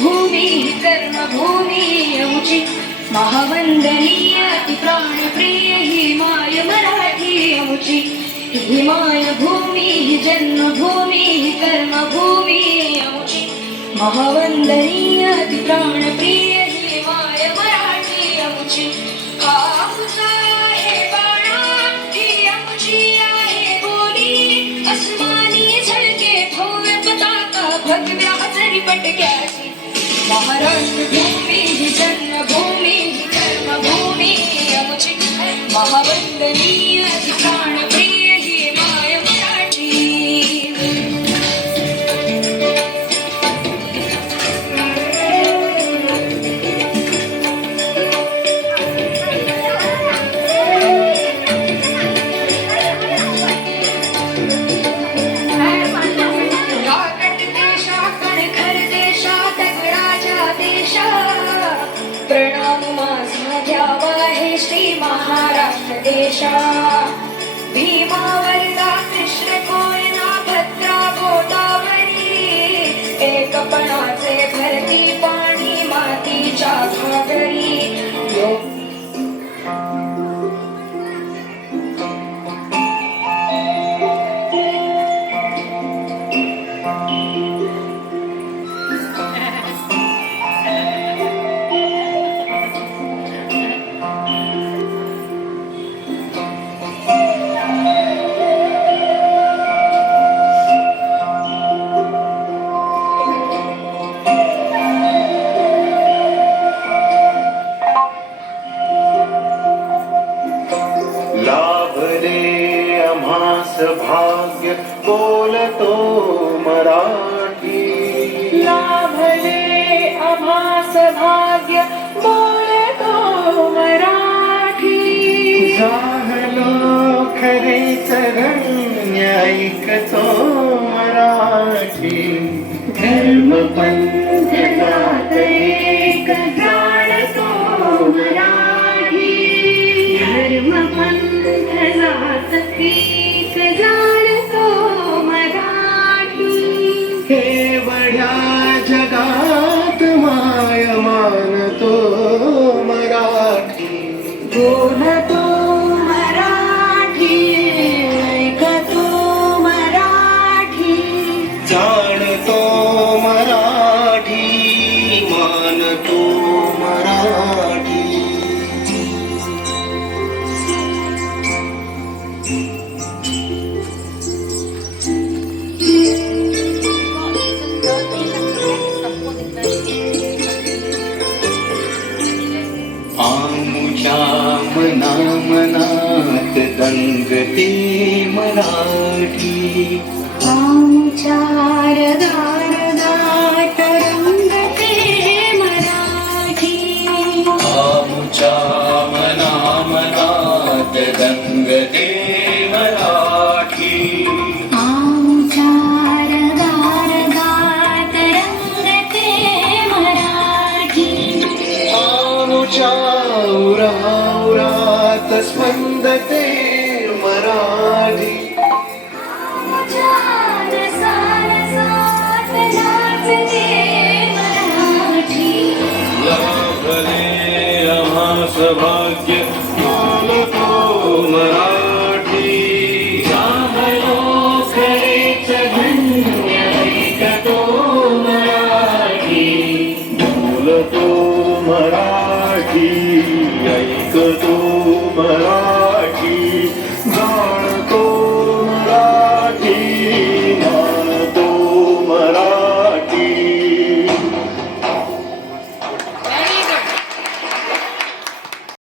भूमी कर्मभूमी आमची महावंदनीय ती प्राणप्रिय ही माय मराठी आमची ही माय भूमी ही जन्मभूमी ही कर्मभूमी आमची महावंदनीय ती प्राणप्रिय ही माय मराठी आमची आमचा आहे बाणा ही आमची आहे बोली अस्मानी झळके भव्य पताका भगव्या हजरी पटक्याची महाराष्ट्र भूमी ही जन्मभूमी ही कर्मभूमी आमची महावंदनीय ती प्राणप्रिय ही माय मराठी प्रणाम माझा घ्यावा हे श्री महाराष्ट्र देशा भीमा वर्धा कृष्ण कोयना भद्रा गोदावरी एकपणाचे भरती पाणी मातीच्या घागरी लाभले आम्हास भाग्य बोलतो मराठी लाभले आम्हास भाग्य बोलतो मराठी जाहलो खरेच रण्य ऐकतो मराठी धर्म पंथ जात एक जाणतो मराठी धर्म पंथ जात एक जाणतो मराठी केवढ्या जगात माय मानतो मराठी बोलतो मराठी ऐकतो मराठी जाणतो मराठी मानतो मराठी आमुच्या मना मनात दंगते मराठी आमच्या रदारदात रंगते मराठी आमुच्या मना मनात दंगते मराठी आमच्या रदारदात रंगते मराठी आमुच्या उरात स्पंदते मराठी आमच्या रसारसात नाचते मराठी लाभले आम्हास भाग्य बोलतो मराठी लाभलो खरेच धन्य ऐकतो मराठी बोलतो मराठी ऐकतो